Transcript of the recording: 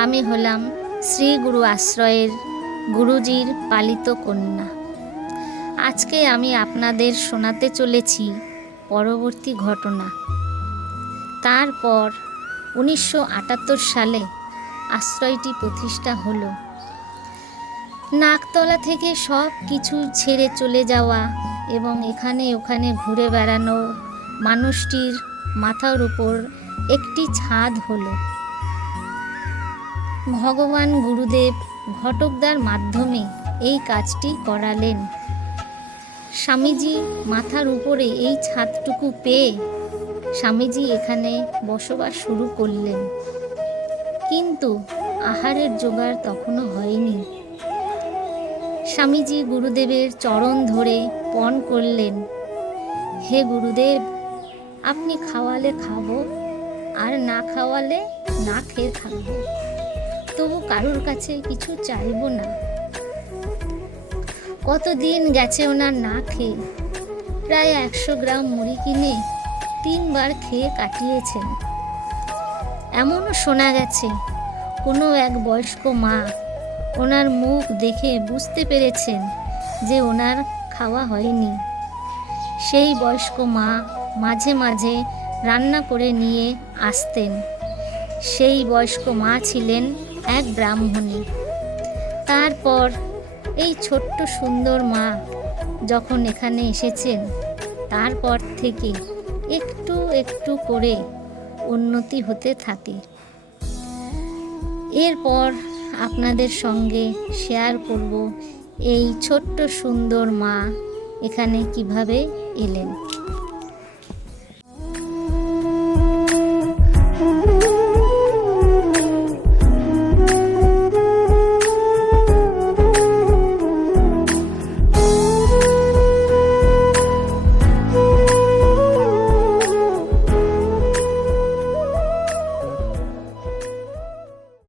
আমি হলাম শ্রী গুরু আশ্রয়ের গুরুজির পালিত কন্যা। আজকে আমি আপনাদের শোনাতে চলেছি পরবর্তী ঘটনা। তারপর 1978 সালে আশ্রয়টি প্রতিষ্ঠা হলো। নাকতলা থেকে সব কিছু ছেড়ে চলে যাওয়া এবং এখানে ওখানে ঘুরে বেড়ানো মানুষটির মাথার উপর একটি ছাদ হলো। ভগবান গুরুদেব ঘটকদার মাধ্যমে এই কাজটি করালেন। স্বামীজি মাথার উপরে এই ছাদটুকু পেয়ে স্বামীজি এখানে বসবাস শুরু করলেন। কিন্তু আহারের জোগাড় তখনও হয়নি। স্বামীজি গুরুদেবের চরণ ধরে পণ করলেন, হে গুরুদেব, আপনি খাওয়ালে খাবো, আর না খাওয়ালে না খেয়ে থাকবো, তবু কারোর কাছে কিছু চাইবো না। কতদিন গেছে ওনার না খেয়ে, প্রায় 100 গ্রাম মুড়ি কিনে 3 বার খেয়ে কাটিয়েছেন। এমনও শোনা গেছে কোনো এক বয়স্ক মা ওনার মুখ দেখে বুঝতে পেরেছেন যে ওনার খাওয়া হয়নি। সেই বয়স্ক মা মাঝে মাঝে রান্না করে নিয়ে আসতেন। সেই বয়স্ক মা ছিলেন এক ব্রাহ্মণী। তারপর এই ছোট্ট সুন্দর মা যখন এখানে এসেছেন, তারপর থেকে একটু একটু করে উন্নতি হতে থাকে। এরপর আপনাদের সঙ্গে শেয়ার করব এই ছোট্ট সুন্দর মা এখানে কিভাবে এলেন।